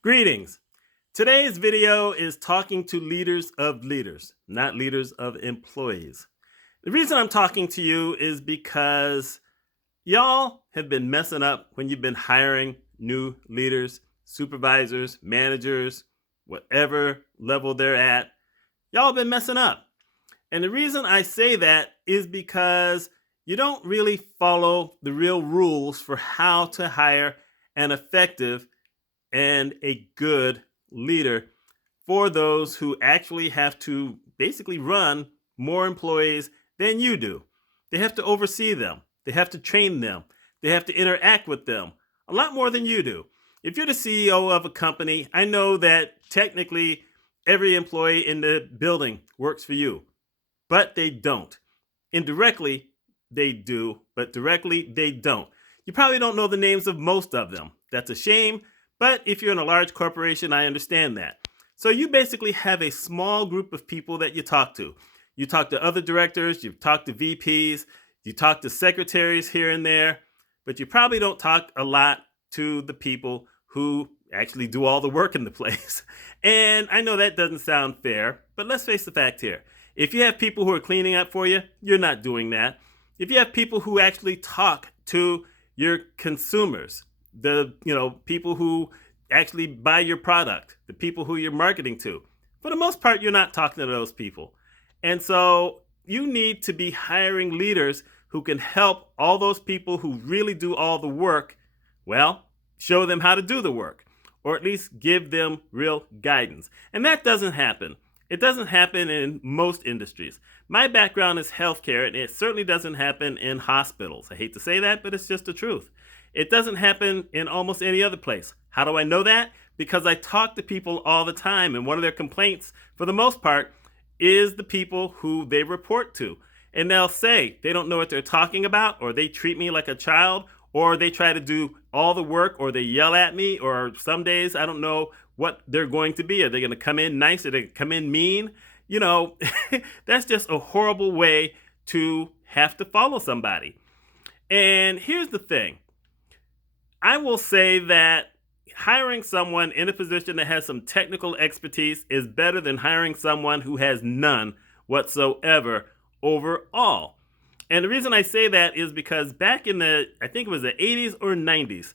Greetings. Today's video is talking to leaders of leaders, not leaders of employees. The reason I'm talking to you is because y'all have been messing up when you've been hiring new leaders, supervisors, managers, whatever level they're at. Y'all have been messing up. And the reason I say that is because you don't really follow the real rules for how to hire an effective and a good leader for those who actually have to basically run more employees than you do. They have to oversee them, they have to train them, they have to interact with them a lot more than you do. If you're the CEO of a company, I know that technically every employee in the building works for you, but they don't. Indirectly, they do, but directly, they don't. You probably don't know the names of most of them. That's a shame, but if you're in a large corporation, I understand that. So you basically have a small group of people that you talk to. You talk to other directors, you talk to VPs, you talk to secretaries here and there, but you probably don't talk a lot to the people who actually do all the work in the place. And I know that doesn't sound fair, but let's face the fact here. If you have people who are cleaning up for you, you're not doing that. If you have people who actually talk to your consumers, the people who actually buy your product, the people who you're marketing to, for the most part, you're not talking to those people. And so you need to be hiring leaders who can help all those people who really do all the work, well, show them how to do the work, or at least give them real guidance. And that doesn't happen. It doesn't happen in most industries. My background is healthcare, and it certainly doesn't happen in hospitals. I hate to say that, but it's just the truth. It doesn't happen in almost any other place. How do I know that? Because I talk to people all the time, and one of their complaints, for the most part, is the people who they report to. And they'll say they don't know what they're talking about, or they treat me like a child, or they try to do all the work, or they yell at me, or some days I don't know what they're going to be. Are they going to come in nice? Are they going to come in mean? That's just a horrible way to have to follow somebody. And here's the thing. I will say that hiring someone in a position that has some technical expertise is better than hiring someone who has none whatsoever overall. And the reason I say that is because back in I think it was the 80s or 90s,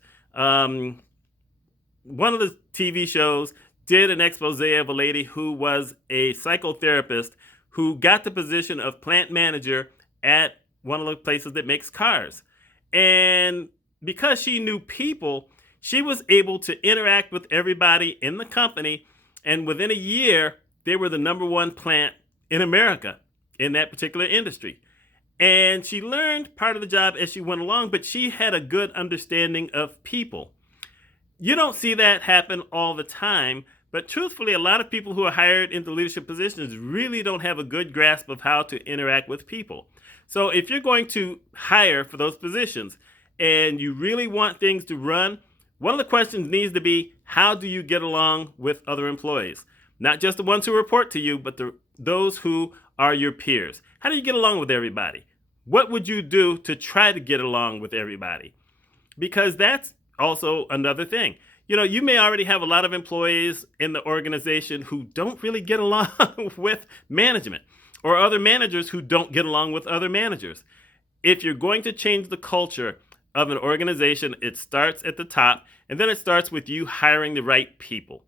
one of the TV shows did an expose of a lady who was a psychotherapist who got the position of plant manager at one of the places that makes cars. And because she knew people, she was able to interact with everybody in the company. And within a year, they were the number one plant in America in that particular industry. And she learned part of the job as she went along, but she had a good understanding of people. You don't see that happen all the time, but truthfully, a lot of people who are hired into leadership positions really don't have a good grasp of how to interact with people. So if you're going to hire for those positions and you really want things to run, one of the questions needs to be, how do you get along with other employees? Not just the ones who report to you, but those who are your peers. How do you get along with everybody? What would you do to try to get along with everybody? Because that's also another thing. You may already have a lot of employees in the organization who don't really get along with management, or other managers who don't get along with other managers. If you're going to change the culture of an organization, it starts at the top, and then it starts with you hiring the right people.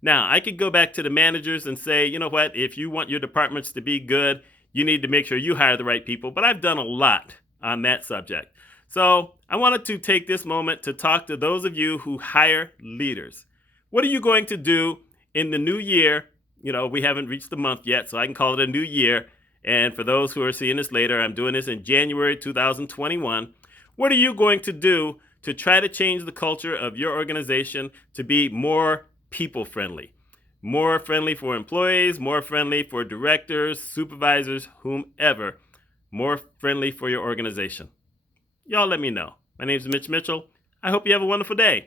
Now, I could go back to the managers and say, you know what, if you want your departments to be good, you need to make sure you hire the right people. But I've done a lot on that subject. So I wanted to take this moment to talk to those of you who hire leaders. What are you going to do in the new year? We haven't reached the month yet, so I can call it a new year. And for those who are seeing this later, I'm doing this in January 2021. What are you going to do to try to change the culture of your organization to be more people-friendly? More friendly for employees, more friendly for directors, supervisors, whomever. More friendly for your organization. Y'all let me know. My name is Mitch Mitchell. I hope you have a wonderful day.